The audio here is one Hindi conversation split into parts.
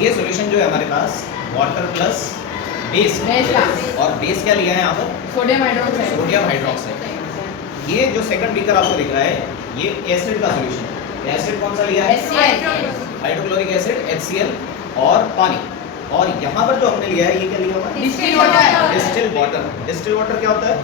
ये सॉल्यूशन जो है हमारे पास वाटर प्लस बेस, और बेस क्या लिया है यहाँ पर? Sodium hydroxide. Sodium hydroxide. ये जो सेकंड बीकर आपको दिख रहा है ये एसिड का सॉल्यूशन है। एसिड कौन सा लिया है? हाइड्रोक्लोरिक एसिड HCl और पानी। और यहाँ पर जो हमने लिया है ये क्या लिया हुआ है? Distil water. Distil water. Distil water क्या होता है?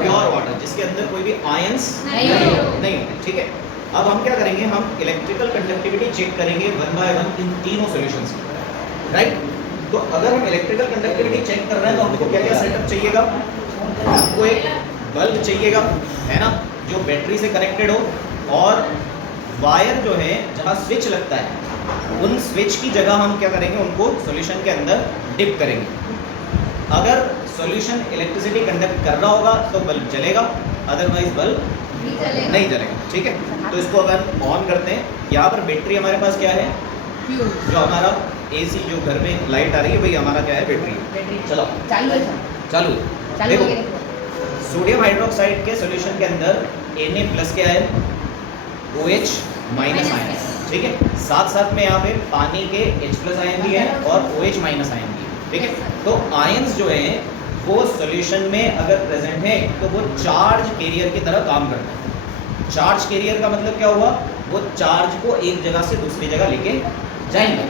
प्योर वाटर जिसके अंदर कोई भी आयंस नहीं होते। ठीक है। अब हम क्या करेंगे, हम इलेक्ट्रिकल कंडक्टिविटी चेक करेंगे वन बाय वन इन तीनों सॉल्यूशंस की, राइट? तो अगर हम इलेक्ट्रिकल कंडक्टिविटी चेक कर रहे हैं तो हमको क्या क्या सेटअप चाहिएगा? हमको एक बल्ब चाहिएगा, है ना, जो बैटरी से कनेक्टेड हो, और वायर जो है जहाँ स्विच लगता है उन स्विच की जगह हम क्या करेंगे, उनको सॉल्यूशन के अंदर डिप करेंगे। अगर सॉल्यूशन इलेक्ट्रिसिटी कंडक्ट कर रहा होगा तो बल्ब जलेगा, अदरवाइज बल्ब नहीं जलेगा। ठीक है, तो इसको अगर ऑन करते हैं, यहाँ पर बैटरी हमारे पास क्या है, जो हमारा AC जो घर में लाइट आ रही है, भाई हमारा क्या है, बैटरी। चलो चालू देखो, सोडियम हाइड्रोक्साइड के सॉल्यूशन के अंदर Na+ क्या है, OH- आयन। ठीक है, साथ साथ में यहाँ पे पानी के H+ आयन भी है और OH- आयन भी है। ठीक है, तो आयंस जो हैं वो सॉल्यूशन में अगर प्रेजेंट है तो वो चार्ज कैरियर की तरह काम करता है। चार्ज कैरियर का मतलब क्या हुआ, वो चार्ज को एक जगह से दूसरी जगह लेके जाएंगे।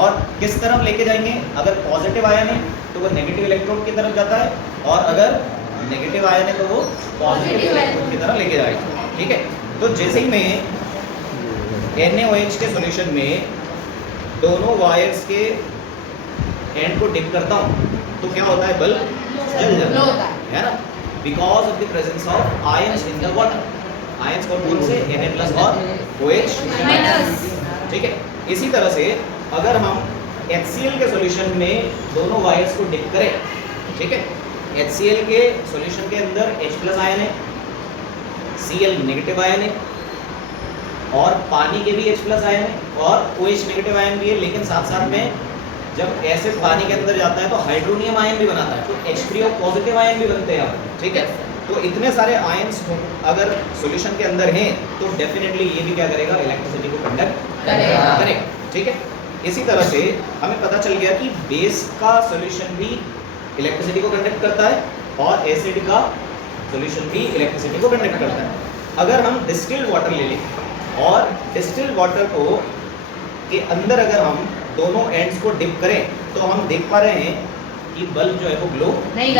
और किस तरफ लेके जाएंगे? अगर पॉजिटिव आयन है तो वो नेगेटिव इलेक्ट्रोड की तरफ जाता है, और अगर नेगेटिव आयन है तो वो पॉजिटिव इलेक्ट्रोड की तरफ लेके जाएगा। ठीक है, तो जैसे ही मैं NaOH के सॉल्यूशन में दोनों वायर्स के एंड को डिप करता हूँ तो क्या होता है, बल्ब जल जाता है ना, because of the presence of ions in the water. Ions कौन से? Na+ और OH-। ठीक है, इसी तरह से अगर हम HCl के सॉल्यूशन में दोनों वायर्स को डिप करें, ठीक है, HCl के सॉल्यूशन के अंदर H+ आयन है, Cl नेगेटिव आयन है, और पानी के भी H+ आयन है और OH नेगेटिव आयन भी है, लेकिन साथ साथ में जब एसिड पानी के अंदर जाता है तो हाइड्रोनियम आयन भी बनाता है, तो H3O पॉजिटिव आयन भी बनते हैं यहाँ। ठीक है, तो इतने सारे आयंस अगर सॉल्यूशन के अंदर हैं तो डेफिनेटली ये भी क्या करेगा, इलेक्ट्रिसिटी को कंडक्ट करेगा। ठीक है, इसी तरह से हमें पता चल गया कि बेस का सॉल्यूशन भी इलेक्ट्रिसिटी को कंडक्ट करता है और एसिड का सॉल्यूशन भी इलेक्ट्रिसिटी को कंडक्ट करता है। अगर हम डिस्टिल्ड वाटर ले लें और डिस्टिल्ड वाटर को के अंदर अगर हम दोनों एंड्स को डिप करें तो हम देख पा रहे हैं कि बल्ब जो है वो ग्लो नहीं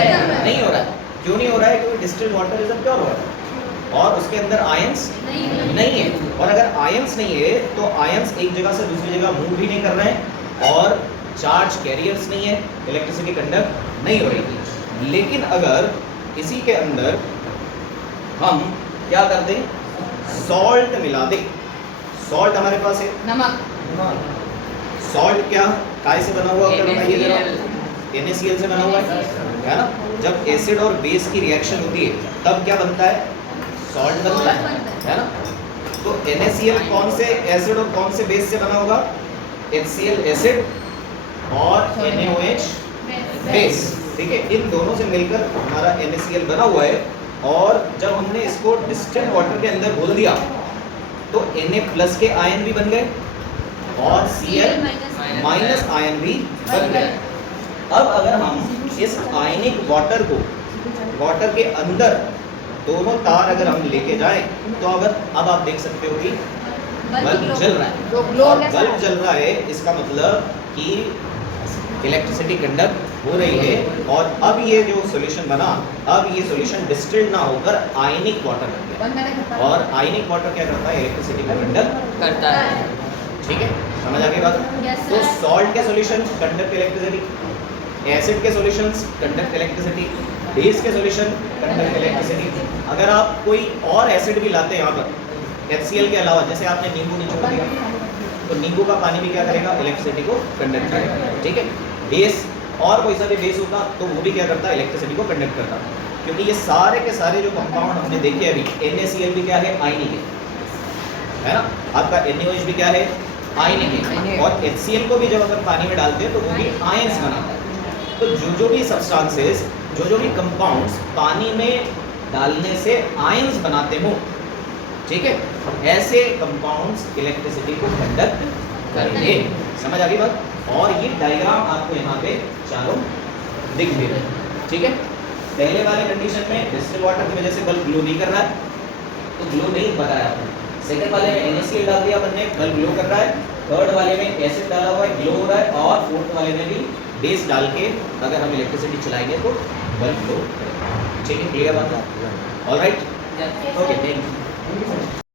हो रहा है। क्यों नहीं हो रहा है? क्योंकि distilled water is a pure water और उसके अंदर आयंस नहीं है, और अगर आयंस नहीं है तो आयंस एक जगह से दूसरी जगह मूव भी नहीं कर रहे हैं और चार्ज कैरियर्स नहीं है, इलेक्ट्रिसिटी कंडक्ट नहीं हो रही थी। लेकिन अगर इसी के अंदर हम क्या कर दें, सॉल्ट मिला दें, सॉल्ट हमारे पास है नमक। सॉल्ट क्या काय से बना हुआ होता है, बताइए जरा? NaCl से बना हुआ है ना। जब एसिड और बेस की रिएक्शन होती है तब क्या बनता है, सॉल्ट बनता है ना। तो NaCl कौन से एसिड और कौन से बेस से बना होगा, HCl एसिड और NaOH बेस। ठीक है, इन दोनों से मिलकर हमारा NaCl बना हुआ है, और जब हमने इसको डिस्टिल्ड वाटर के अंदर घोल दिया तो Na+ के आयन भी बन गए और Cl- आयन भी बन गए। अब अगर हम इस आयनिक वाटर को वाटर के अंदर दोनों तार अगर हम लेके जाएं तो अगर अब आप देख सकते हो कि बल्ब जल रहा है, और बल्ब जल रहा है इसका मतलब कि इलेक्ट्रिसिटी कंडक्ट हो रही है। और अब ये जो सॉल्यूशन बना, अब ये सॉल्यूशन डिस्टिल्ड ना होकर आयनिक वाटर बन गया, और आयनिक वाटर क्या करता है, इलेक्ट्रिसिटी को कंडक्ट करता है। ठीक है, समझ आ गई बात? तो सॉल्ट के सॉल्यूशन कंडक्ट इलेक्ट्रिसिटी, एसिड के सॉल्यूशंस कंडक्ट इलेक्ट्रिसिटी, बेस के सॉल्यूशन कंडक्ट इलेक्ट्रिसिटी। अगर आप कोई और एसिड भी लाते हैं यहाँ पर HCl के अलावा, जैसे आपने नींबू निचोड़ दिया तो नींबू का पानी भी क्या करेगा, इलेक्ट्रिसिटी को कंडक्ट करेगा। ठीक है, बेस और कोई सा भी बेस होता तो वो भी क्या करता, इलेक्ट्रिसिटी को कंडक्ट करता। क्योंकि ये सारे के सारे जो कंपाउंड हमने देखे अभी, NaCl भी क्या है, आयनिक है ना, आपका NaOH भी क्या है, आयनिक है, और HCl को भी जब अगर पानी में डालते हैं तो वो भी आयंस बनाता है। तो जो भी सब्सटेंसेस, जो भी कंपाउंड्स पानी में डालने से आयंस बनाते हो, ठीक है, ऐसे कंपाउंड्स इलेक्ट्रिसिटी को कंडक्ट करेंगे। समझ आ गई बात? और ये डायग्राम आपको यहाँ पे चारों दिख भी रहे हैं, ठीक है? पहले वाले कंडीशन में डिस्टिल वाटर की वजह से बल्ब ग्लो नहीं कर रहा है, तो ग्लो नहीं बताया आपने। सेकंड वाले में NaCl डाल दिया अपन ने, बल्ब ग्लो कर रहा है। थर्ड वाले में एसिड डाला हुआ है, ग्लो हो रहा है। और फोर्थ वाले में भी बेस डाल के अगर हम इलेक्ट्रिसिटी चलाएंगे तो बल्ब ग्लो करेगा। ठीक है, क्लियर बात है? Alright, okay, thank you.